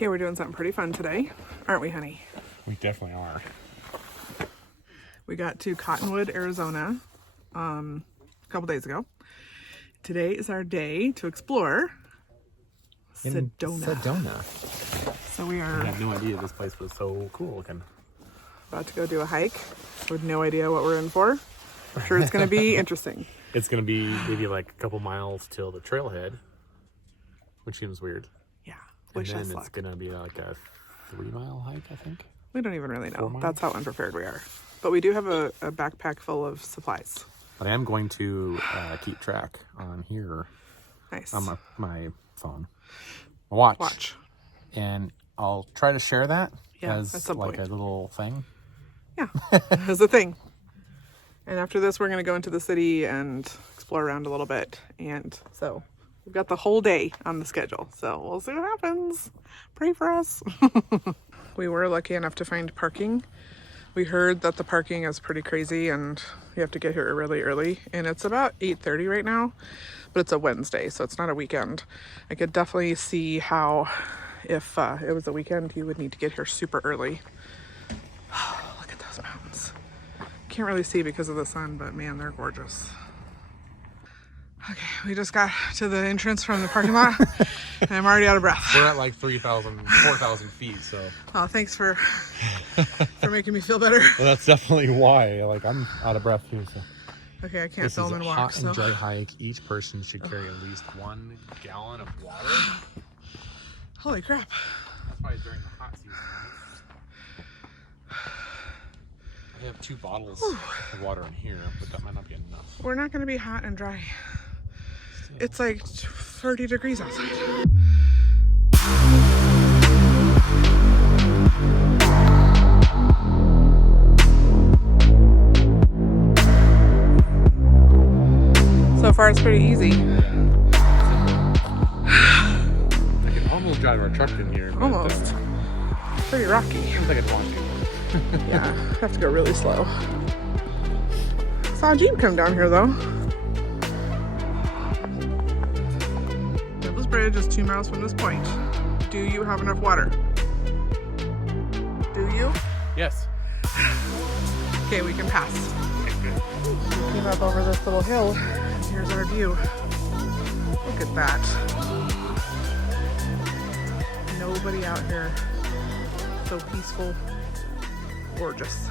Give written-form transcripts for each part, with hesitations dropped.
Okay, we're doing something pretty fun today, aren't we, honey? We definitely are. We got to Cottonwood, Arizona, a couple days ago. Today is our day to explore Sedona. So we are I had no idea this place was so cool looking. about to go do a hike with no idea what we're in for. I'm sure it's going to be interesting. It's going to be maybe like a couple miles till the trailhead, which seems weird. Yeah, And wish us then it's luck. going to be like a 3-mile hike, I think. We don't even really 4 know. miles? That's how unprepared we are. But we do have a backpack full of supplies. But I am going to keep track on here Nice. on my phone. My watch. Watch. And I'll try to share that Yeah, at as some like point. a little thing. Yeah, that's the thing. And after this, we're going to go into the city and explore around a little bit. And so we've got the whole day on the schedule. So we'll see what happens. Pray for us. We were lucky enough to find parking. We heard that the parking is pretty crazy and you have to get here really early. And it's about 8:30 right now, but it's a Wednesday, so it's not a weekend. I could definitely see how if it was a weekend, you would need to get here super early. Look at those mountains. Can't really see because of the sun, but man, they're gorgeous. Okay, we just got to the entrance from the parking lot and I'm already out of breath. We're at like 4,000 feet, so. Oh, thanks for making me feel better. Well, that's definitely why. Like, I'm out of breath too, so. Okay, I can't This film is and a walk, hot so. and dry hike. Each person should carry at least 1 gallon of water. Holy crap. That's probably during the hot season, right? I have 2 bottles of water in here, but that might not be enough. We're not going to be hot and dry. It's like 30 degrees outside. So far, it's pretty easy. I can almost drive our truck in here. But, Almost. Pretty rocky. seems like it's want to. Yeah, have to go really slow. Saw a Jeep come down here though. Devil's Bridge is 2 miles from this point. Do you have enough water? Do you? Yes. Okay, we can pass. Okay, good. We came up over this little hill. Here's our view. Look at that. Nobody out here. So peaceful. Gorgeous.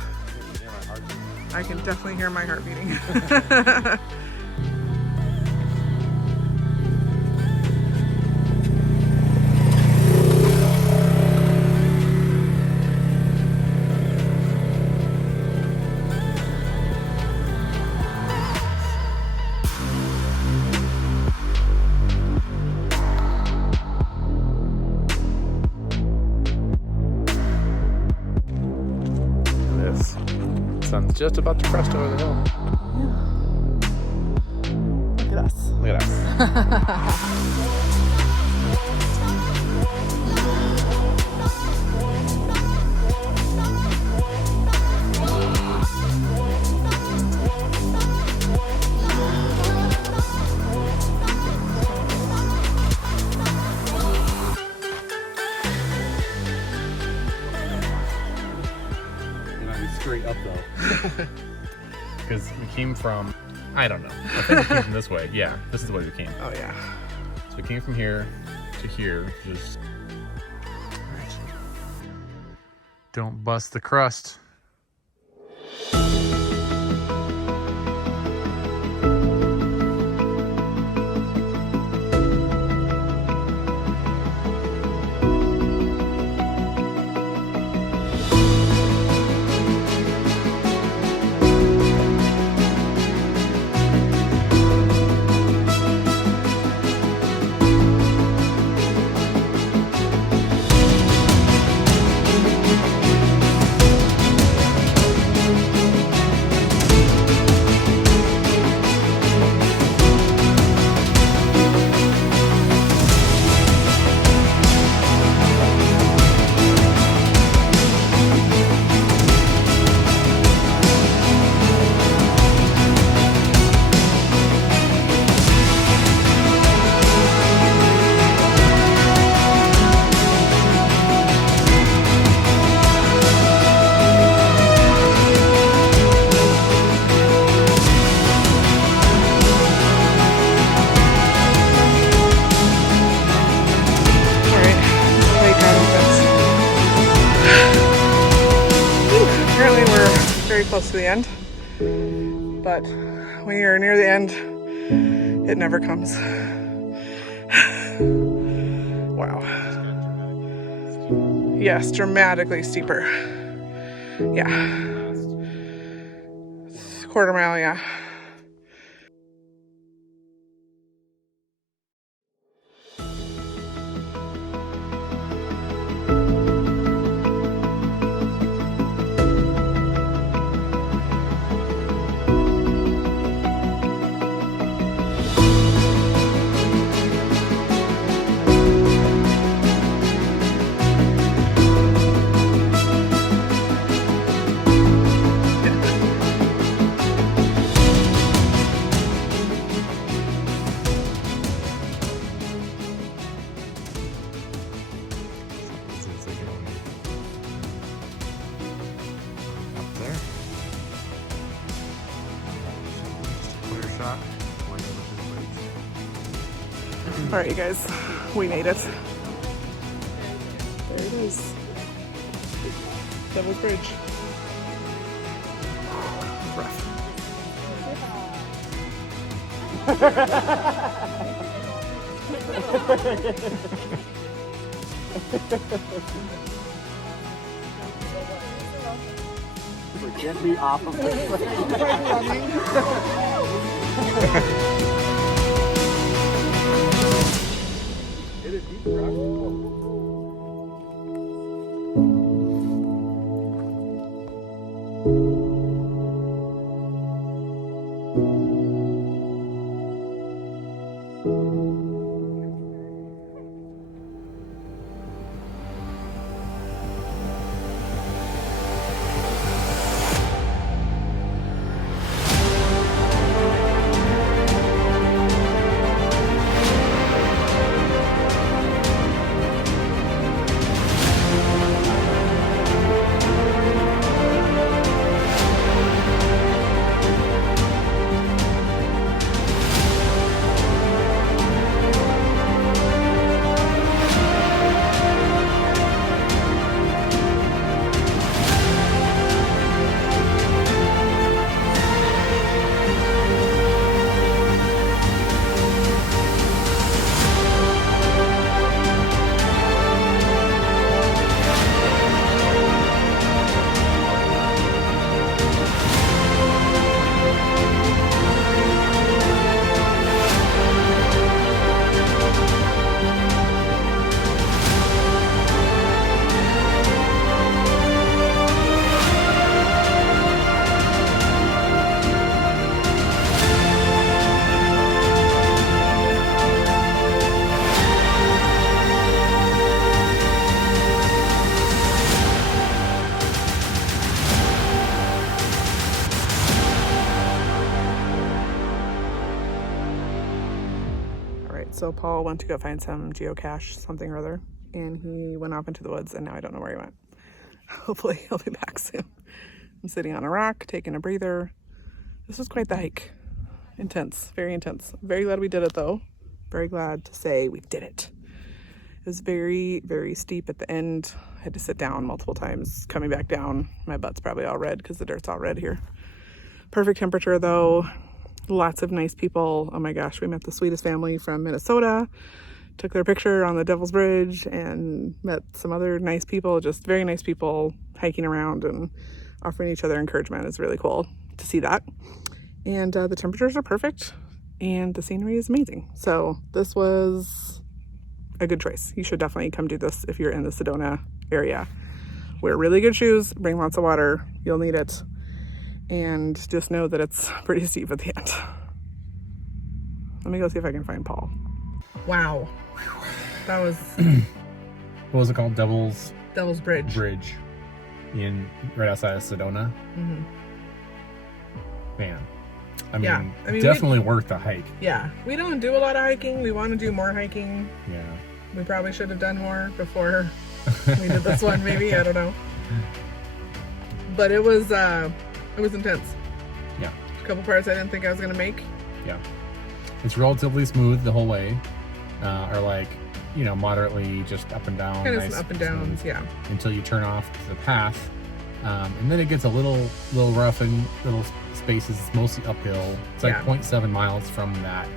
I can definitely hear my heart beating. This sun's just about to crest over the hill. Look at us. Look at us. Straight up though. Because we came from, I don't know. I think we came from this way. Yeah, this is the way we came. Oh yeah. So we came from here to here. Just don't bust the crust. very close to the end. But when you're near the end, it never comes. Wow. Yes, dramatically steeper. Yeah. Quarter mile, yeah. Up there. Just a clear shot. Going over to the bridge. All right, you guys, we made it. There it is. Devil's Bridge. It's rough. We're gently off of the It is deep rock. So Paul went to go find some geocache, something or other, and he went off into the woods, and now I don't know where he went. Hopefully he'll be back soon. I'm sitting on a rock, taking a breather. This was quite the hike. Intense, very intense. Very glad we did it though. Very glad to say we did it. It was very, very steep at the end. I had to sit down multiple times coming back down. My butt's probably all red because the dirt's all red here. Perfect temperature though. Lots of nice people. Oh my gosh, we met the sweetest family from Minnesota. Took their picture on the Devil's Bridge and met some other nice people, just very nice people hiking around and offering each other encouragement. It's really cool to see that. And the temperatures are perfect and the scenery is amazing. So this was a good choice. You should definitely come do this if you're in the Sedona area. Wear really good shoes, bring lots of water. You'll need it. And just know that it's pretty steep at the end. Let me go see if I can find Paul. Wow. That was... What was it called? Devil's Bridge. Bridge. Right outside of Sedona. Mm-hmm. Man. I mean, I mean definitely worth the hike. Yeah. We don't do a lot of hiking. We want to do more hiking. Yeah. We probably should have done more before we did this one, maybe. I don't know. But it was intense. Yeah. A couple parts I didn't think I was going to make. Yeah. It's relatively smooth the whole way. Or like, moderately just up and down. Kind of nice, some up and downs, smooth, yeah. Until you turn off the path And then it gets a little rough in little spaces. It's mostly uphill. It's like Yeah. 0.7 miles from that.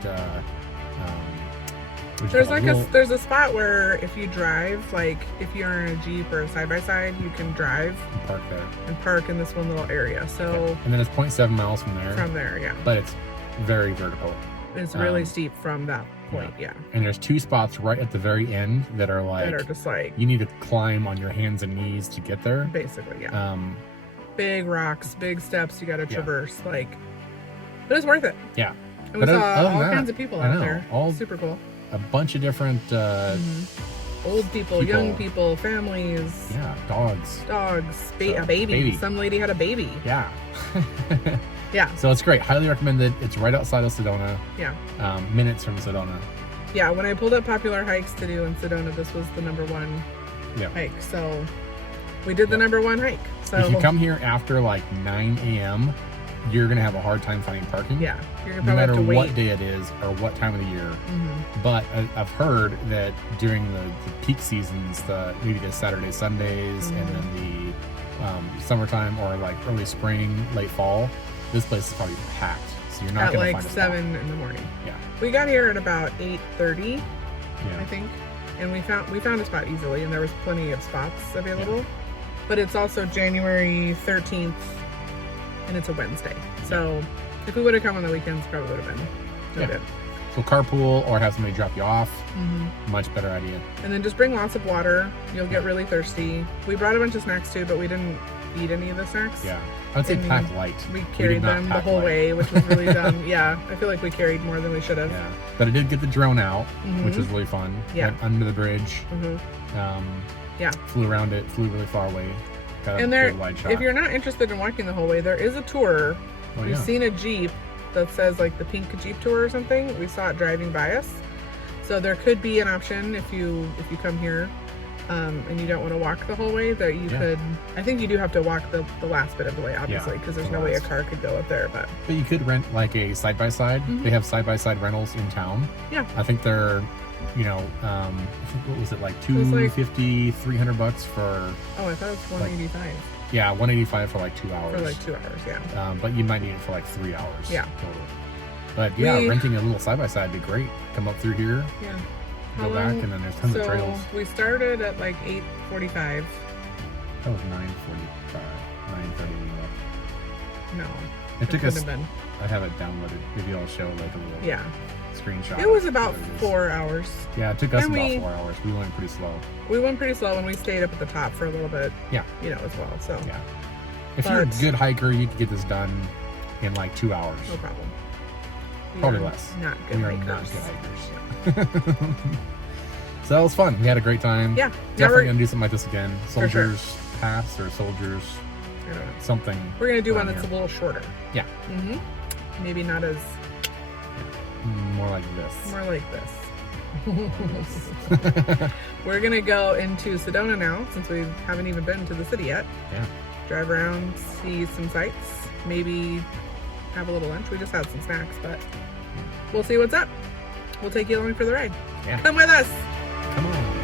There's like there's a spot where if you drive, like if you're in a Jeep or a side-by-side, you can drive park there. and park in this one little area. So Yeah. And then it's 0.7 miles from there. yeah. But it's very vertical. It's really steep from that point, yeah. And there's 2 spots right at the very end that are like, That are just like, you need to climb on your hands and knees to get there. basically, yeah. Big rocks, big steps you got to traverse, but it's worth it. Yeah. And we But saw other than all that, kinds of people I out know, there. all- Super cool. A bunch of different, Old people, young people, families, dogs. dogs, So, a baby. baby. Some lady had a baby. Yeah. Yeah. So it's great. Highly recommend it. It's right outside of Sedona. Yeah. Minutes from Sedona. Yeah, when I pulled up popular hikes to do in Sedona, this was the #1 Yeah. hike. So we did the #1 hike. So If you come here after like 9 a.m., you're going to have a hard time finding parking. yeah, you're gonna No probably have matter to wait. what day it is or what time of the year. But I've heard that during the peak seasons, maybe the Saturday, Sundays, and then the summertime or like early spring, late fall, this place is probably packed. So you're not At going to like find a spot. 7 in the morning. Yeah. We got here at about 8:30, Yeah. I think, and we found a spot easily, and there was plenty of spots available. But it's also January 13th, and it's a Wednesday. So if we would have come on the weekends, probably would have been no good. So carpool or have somebody drop you off. Much better idea. And then just bring lots of water. You'll get really thirsty. We brought a bunch of snacks too, but we didn't eat any of the snacks. Yeah. I would say And pack light. We carried did not them the pack whole light. way, which was really dumb. Yeah, I feel like we carried more than we should have. Yeah. But I did get the drone out, which was really fun. Yeah. Went under the bridge. Yeah. Flew around it, flew really far away. Got a And there, good wide shot. if you're not interested in walking the whole way, there is a tour. Oh, We've yeah. seen a Jeep that says like the pink Jeep tour or something. We saw it driving by us. So there could be an option if you come here and you don't want to walk the whole way, that you could. I think you do have to walk the last bit of the way, obviously, because there's the no way a last. car could go up there. But But you could rent like a side-by-side. They have side-by-side rentals in town. Yeah. I think they're, I think, what was it, like was like- $250, $300 for, oh, I thought it was 185 yeah, $185 for like 2 hours. for like 2 hours. Yeah. But you might need it for like 3 hours. Yeah. Total. But yeah, We- renting a little side-by-side would be great. Come up through here, Yeah. go back, and then there's tons of trails. We started at like 8:45. That was 9:45, 9:30 when we left. No, It took couldn't us, have been. I have it downloaded. Maybe I'll show like a little Yeah. screenshot. It was of about what it is. 4 hours. Yeah, it took us And about we- 4 hours. We went pretty slow. We went pretty slow and we stayed up at the top for a little bit. Yeah. As well. So Yeah. If you're a But- good hiker, you can get this done in like 2 hours. no problem. We Probably are less. Not good We are hikers. not good hikers. So that was fun. We had a great time. Yeah. Definitely we're, gonna do something like this again. For sure. Soldiers Pass or Soldiers I don't know. something. We're gonna do one around that's here. a little shorter. Yeah. Maybe not as More like this. more like this. We're gonna go into Sedona now, since we haven't even been to the city yet. Yeah. Drive around, see some sights, maybe have a little lunch. We just had some snacks, but we'll see what's up. We'll take you along for the ride. Yeah. Come with us. Come on.